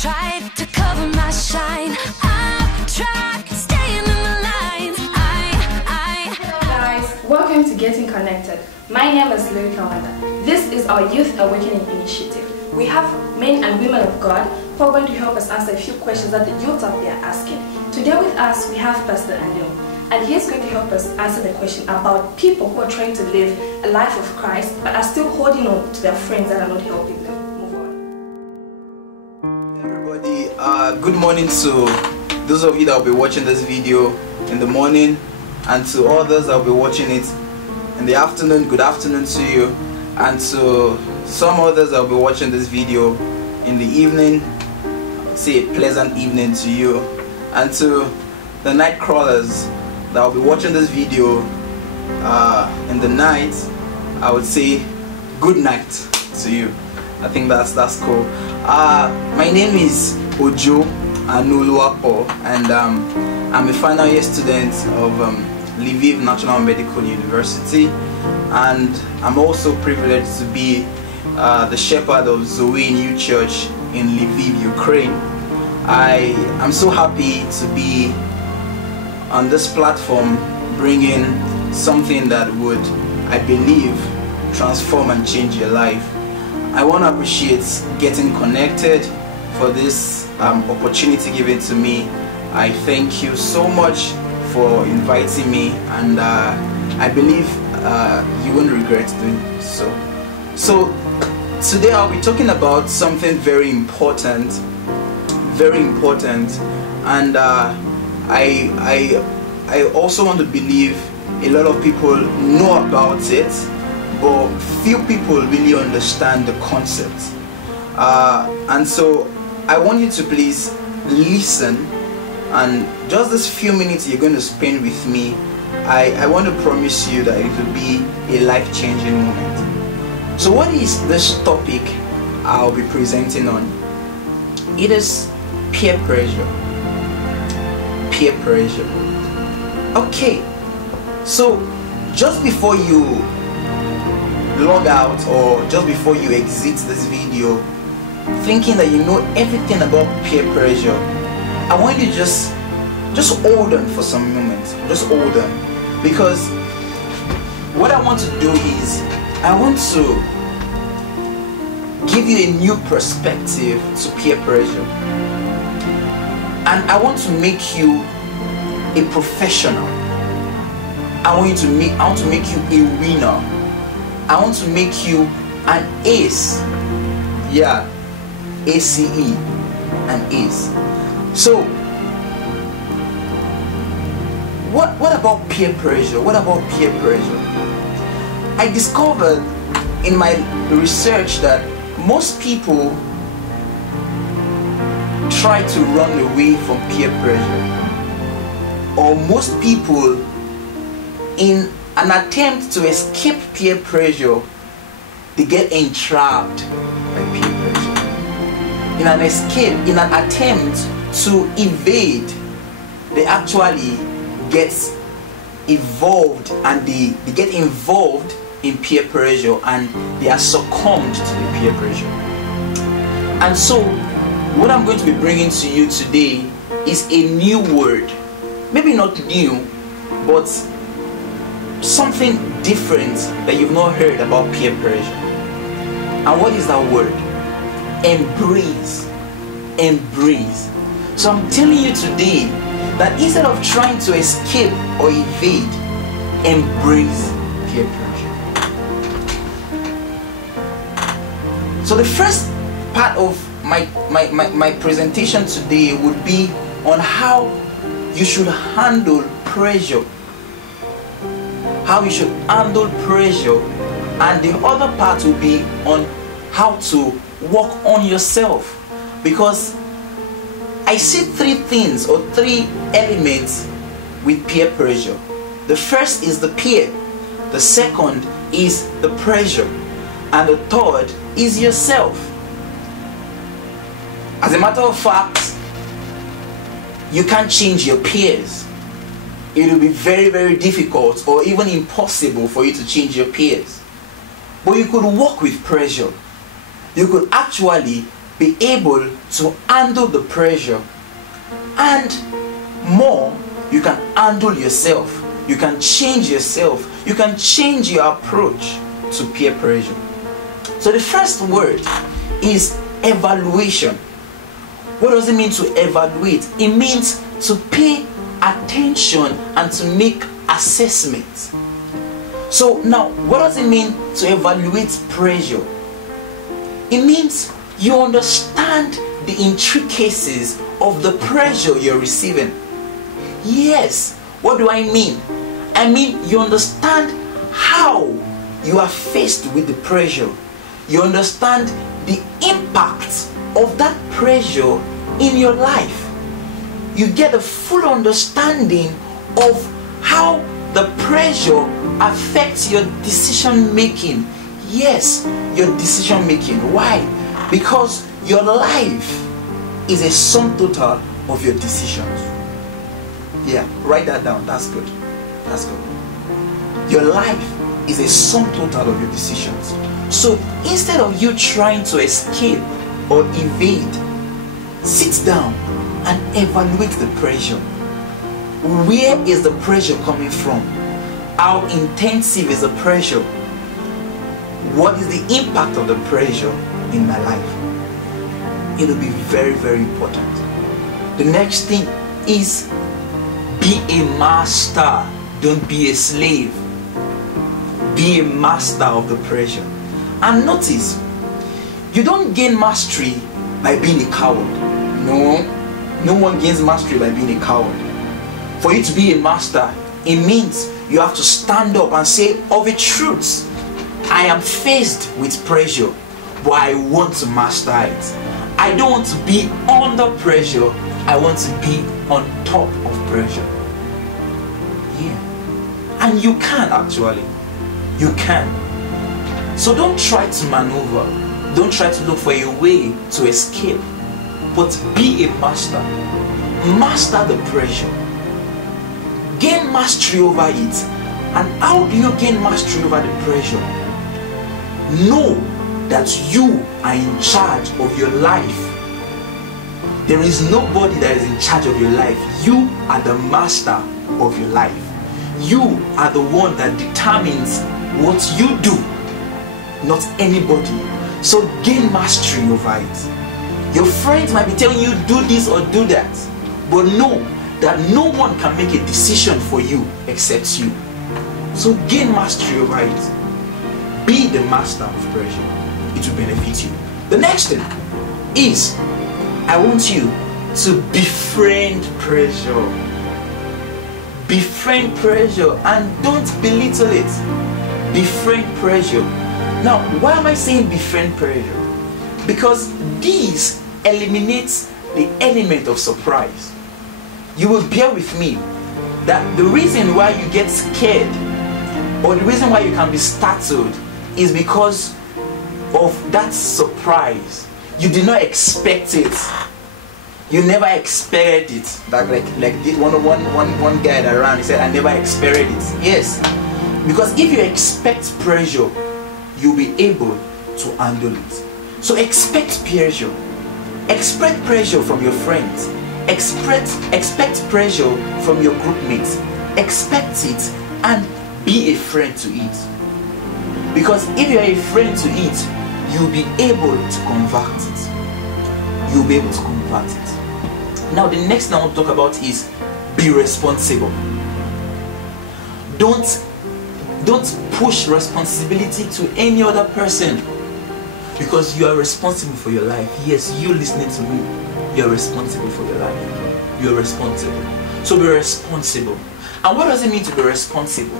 tried to cover my shine. I've tried staying in the lines. Guys, welcome to Getting Connected. My name is Louis Kawanda. This is our Youth Awakening Initiative. We have men and women of God who are going to help us answer a few questions that the youth out there are asking. Today with us, we have Pastor Anil, and he's going to help us answer the question about people who are trying to live a life of Christ but are still holding on to their friends that are not helping them move on. Everybody, good morning to those of you that will be watching this video in the morning, and to others that will be watching it in the afternoon. Good afternoon to you, and to some others that will be watching this video in the evening, say a pleasant evening to you, and to the night crawlers that will be watching this video in the night, I would say good night to you. I think that's cool. My name is Ojo Anuluapo, and I'm a final year student of Lviv National Medical University, and I'm also privileged to be the shepherd of Zoe New Church in Lviv, Ukraine. I am so happy to be on this platform, bringing something that would, I believe, transform and change your life. I want to appreciate Getting Connected for this opportunity given to me. I thank you so much for inviting me, and I believe you won't regret doing so. So today I'll be talking about something very important, and I also want to believe a lot of people know about it, but few people really understand the concept. And so I want you to please listen, and just this few minutes you're going to spend with me, I want to promise you that it will be a life-changing moment. So what is this topic I'll be presenting on? It is peer pressure. Peer pressure. Okay, so just before you log out, or just before you exit this video thinking that you know everything about peer pressure, I want you to just hold on for some moments. Just hold on, because what I want to do is I want to give you a new perspective to peer pressure, and I want to make you a professional. I want to make you a winner. I want to make you an ace. Yeah, ACE, an ace. So what about peer pressure? What about peer pressure? I discovered in my research that most people try to run away from peer pressure, or most people, in an attempt to escape peer pressure, they get entrapped by peer pressure. In an attempt to evade, they actually get involved, and they get involved in peer pressure, and they are succumbed to the peer pressure. And so what I'm going to be bringing to you today is a new word. Maybe not new, but something different that you've not heard about peer pressure. And what is that word? Embrace. Embrace. So I'm telling you today that instead of trying to escape or evade, embrace peer pressure. So the first part of my presentation today would be on how you should handle pressure. How you should handle pressure, and the other part will be on how to work on yourself, because I see three things or three elements with peer pressure. The first is the peer, the second is the pressure, and the third is yourself. As a matter of fact, you can't change your peers. It will be very, very difficult or even impossible for you to change your peers. But you could work with pressure. You could actually be able to handle the pressure, and more, you can handle yourself. You can change yourself. You can change your approach to peer pressure. So the first word is evaluation. What does it mean to evaluate? It means to pay attention and to make assessments. So now, what does it mean to evaluate pressure? It means you understand the intricacies of the pressure you're receiving. Yes, what do I mean? I mean you understand how you are faced with the pressure. You understand the impact of that pressure in your life. You get a full understanding of how the pressure affects your decision making. Yes, your decision making. Why? Because your life is a sum total of your decisions. Yeah, write that down. That's good. That's good. Your life is a sum total of your decisions. So instead of you trying to escape or evade, sit down and evaluate the pressure. Where is the pressure coming from? How intensive is the pressure? What is the impact of the pressure in my life? It will be very, very important. The next thing is be a master. Don't be a slave. Be a master of the pressure. And notice, you don't gain mastery by being a coward. No one gains mastery by being a coward. For you to be a master, it means you have to stand up and say, of a truth, I am faced with pressure, but I want to master it. I don't want to be under pressure, I want to be on top of pressure. Yeah. And you can actually. You can. So don't try to maneuver. Don't try to look for a way to escape. But be a master. Master the pressure. Gain mastery over it. And how do you gain mastery over the pressure? Know that you are in charge of your life. There is nobody that is in charge of your life. You are the master of your life. You are the one that determines what you do, not anybody. So gain mastery over it. Your friends might be telling you do this or do that, but know that no one can make a decision for you except you. So gain mastery over it. Be the master of pressure. It will benefit you. The next thing is, I want you to befriend pressure. Befriend pressure and don't belittle it. Befriend pressure. Now, why am I saying befriend pressure? Because this eliminates the element of surprise. You will bear with me that the reason why you get scared or the reason why you can be startled is because of that surprise. You did not expect it. You never expected it. Like this one guy that ran, he said, I never expected it. Yes. Because if you expect pressure, you'll be able to handle it. So expect pressure. Expect pressure from your friends. Expect pressure from your group mates. Expect it and be a friend to it. Because if you're a friend to it, you'll be able to convert it. You'll be able to convert it. Now the next thing I want to talk about is be responsible. Don't push responsibility to any other person, because you are responsible for your life. Yes, you listening to me, you're responsible for your life. You're responsible. So be responsible. And what does it mean to be responsible?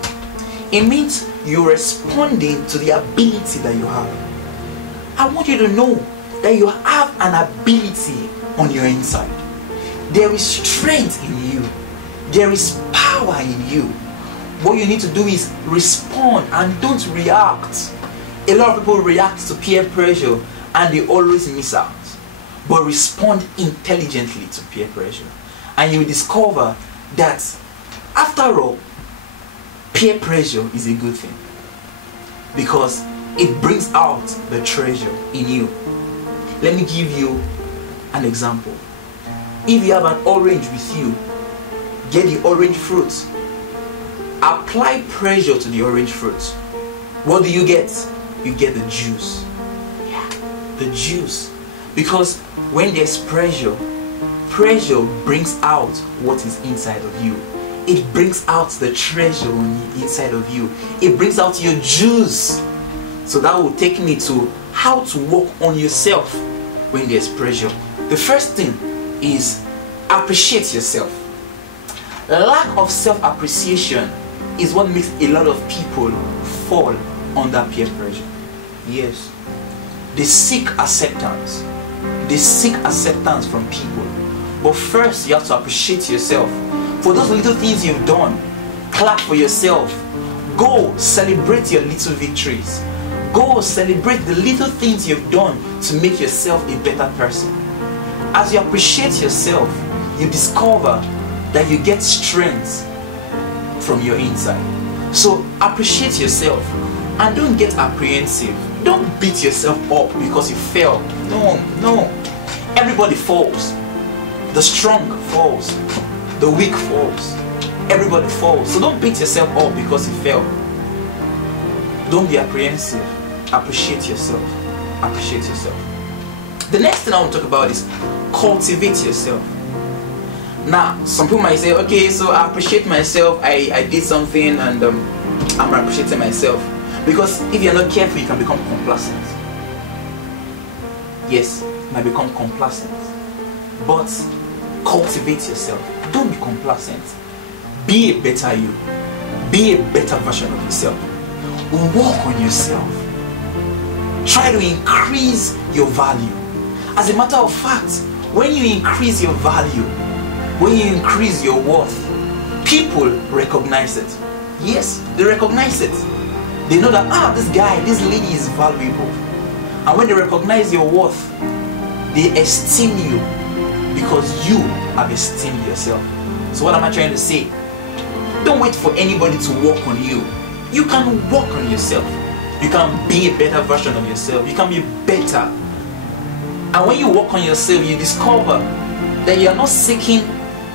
It means you're responding to the ability that you have. I want you to know that you have an ability on your inside. There is strength in you. There is power in you. What you need to do is respond and don't react. A lot of people react to peer pressure and they always miss out. But respond intelligently to peer pressure. And you will discover that after all, peer pressure is a good thing. Because it brings out the treasure in you. Let me give you an example. If you have an orange with you, get the orange fruit. Apply pressure to the orange fruit. What do you get? You get the juice. Yeah, the juice. Because when there's pressure, pressure brings out what is inside of you. It brings out the treasure on the inside of you. It brings out your juice. So that will take me to how to work on yourself when there's pressure. The first thing is appreciate yourself. Lack of self-appreciation is what makes a lot of people fall under peer pressure. Yes. They seek acceptance. They seek acceptance from people. But first, you have to appreciate yourself. For those little things you've done, clap for yourself. Go celebrate your little victories. Go celebrate the little things you've done to make yourself a better person. As you appreciate yourself, you discover that you get strength from your inside. So appreciate yourself and don't get apprehensive. Don't beat yourself up because you fell. No. Everybody falls. The strong falls. The weak falls. Everybody falls. So don't beat yourself up because you fell. Don't be apprehensive. Appreciate yourself. Appreciate yourself. The next thing I want to talk about is cultivate yourself. Now, some people might say, okay, so I appreciate myself. I did something and I'm appreciating myself. Because if you're not careful, you can become complacent. Yes, you might become complacent. But cultivate yourself. Don't be complacent. Be a better you. Be a better version of yourself. Work on yourself. Try to increase your value. As a matter of fact, when you increase your value, when you increase your worth, people recognize it. Yes, they recognize it. They know that, this guy, this lady is valuable. And when they recognize your worth, they esteem you because you have esteemed yourself. So what am I trying to say? Don't wait for anybody to work on you. You can work on yourself. You can be a better version of yourself. You can be better. And when you work on yourself, you discover that you are not seeking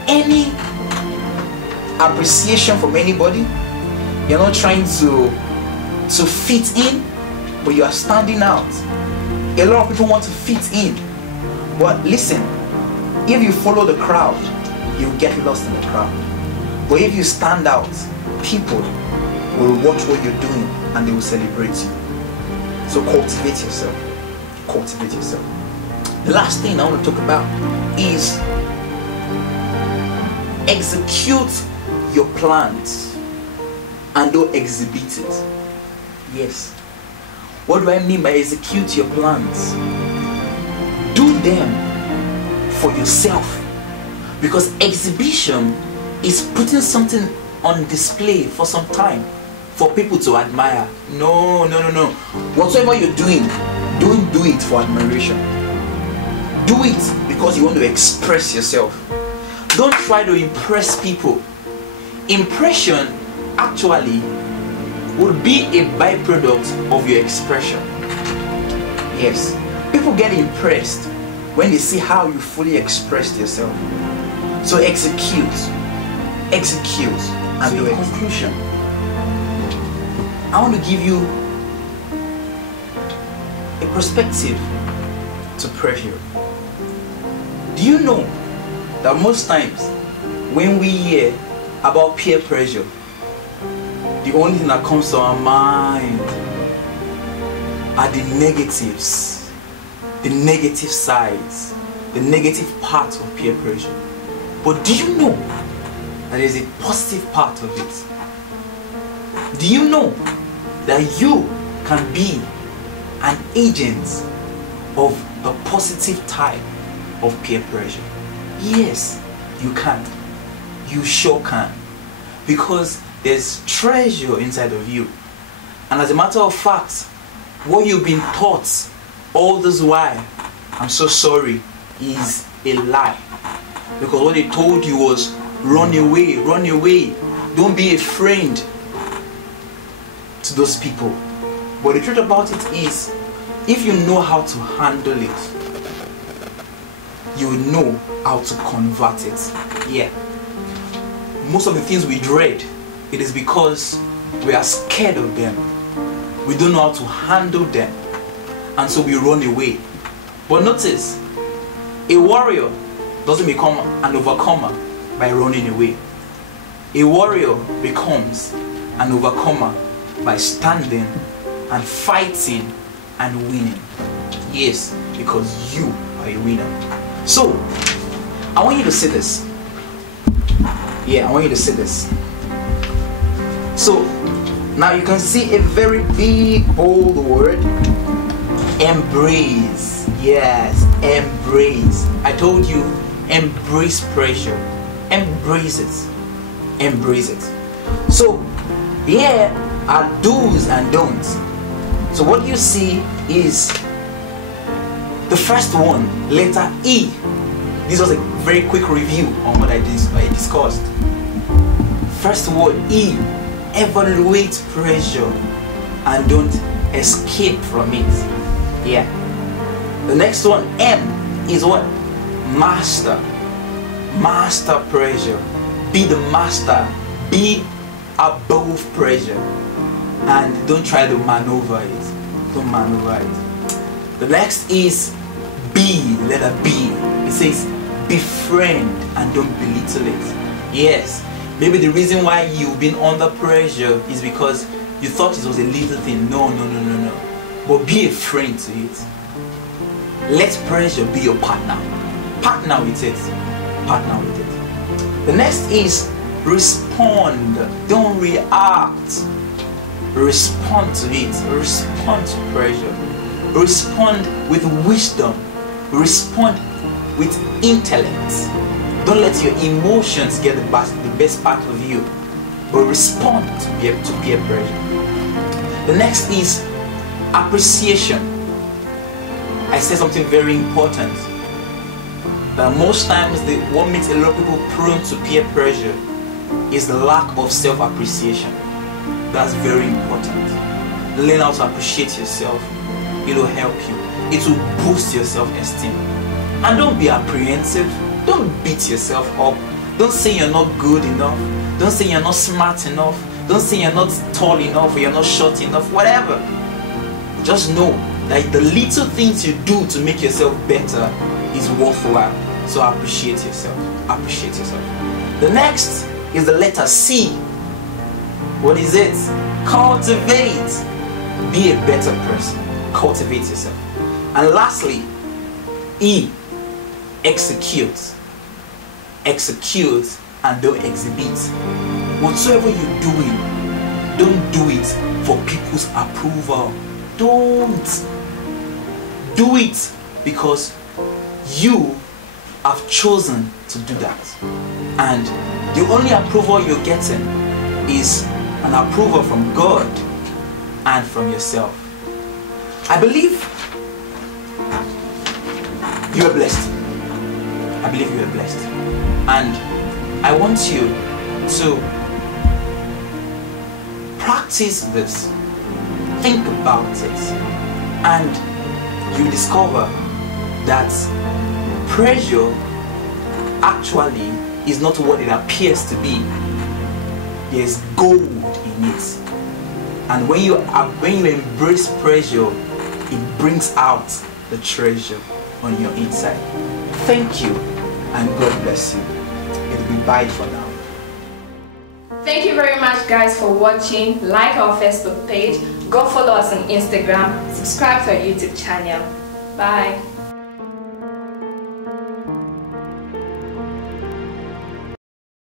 any appreciation from anybody. You're not trying to fit in, but you are standing out. A lot of people want to fit in, but listen, if you follow the crowd, you'll get lost in the crowd. But if you stand out, people will watch what you're doing and they will celebrate you. So cultivate yourself. Cultivate yourself. The last thing I want to talk about is execute your plans and don't exhibit it. Yes. What do I mean by execute your plans? Do them for yourself. Because exhibition is putting something on display for some time for people to admire. No. Whatever you're doing, don't do it for admiration. Do it because you want to express yourself. Don't try to impress people. Impression actually will be a byproduct of your expression. Yes, people get impressed when they see how you fully expressed yourself. So execute, and do it. In conclusion, I want to give you a perspective to pressure. Do you know that most times when we hear about peer pressure, the only thing that comes to our mind are the negatives, the negative sides, the negative parts of peer pressure. But do you know that there is a positive part of it? Do you know that you can be an agent of the positive type of peer pressure? Yes, you can. You sure can. Because there's treasure inside of you. And as a matter of fact, what you've been taught all this while, I'm so sorry, is a lie. Because what they told you was run away, don't be a friend to those people. But the truth about it is, if you know how to handle it, you know how to convert it. Yeah. Most of the things we dread, it is because we are scared of them. We don't know how to handle them, and so we run away. But notice, a warrior doesn't become an overcomer by running away. A warrior becomes an overcomer by standing and fighting and winning. Yes, because you are a winner. So, I want you to see this. Yeah, I want you to see this. So, now you can see a very big, bold word. Embrace. Yes, embrace. I told you, embrace pressure. Embrace it. Embrace it. So, here are do's and don'ts. So what you see is the first one, letter E. This was a very quick review on what I discussed. First word, E. Evaluate pressure and don't escape from it. Yeah. The next one, M, is what? Master. Master pressure. Be the master. Be above pressure. And don't try to maneuver it. Don't maneuver it. The next is B, letter B. It says befriend and don't belittle it. Yes. Maybe the reason why you've been under pressure is because you thought it was a little thing. No. But be a friend to it. Let pressure be your partner. Partner with it. Partner with it. The next is respond. Don't react. Respond to it. Respond to pressure. Respond with wisdom. Respond with intellect. Don't let your emotions get the best part of you, but respond to peer pressure. The next is appreciation. I said something very important, that most times what makes a lot of people prone to peer pressure is the lack of self-appreciation. That's very important. Learn how to appreciate yourself. It will help you. It will boost your self-esteem. And don't be apprehensive. Don't beat yourself up. Don't say you're not good enough. Don't say you're not smart enough. Don't say you're not tall enough or you're not short enough. Whatever. Just know that the little things you do to make yourself better is worthwhile. So appreciate yourself. Appreciate yourself. The next is the letter C. What is it? Cultivate. Be a better person. Cultivate yourself. And lastly, E. Execute. Execute and don't exhibit. Whatsoever you're doing, don't do it for people's approval. Don't do it because you have chosen to do that. And the only approval you're getting is an approval from God and from yourself. I believe you are blessed. I believe you are blessed. And I want you to practice this. Think about it. And you discover that pressure actually is not what it appears to be. There's gold in it. And when you embrace pressure, it brings out the treasure on your inside. Thank you, and God bless you. It'll be bye for now. Thank you very much, guys, for watching. Like our Facebook page, go follow us on Instagram, subscribe to our YouTube channel. Bye.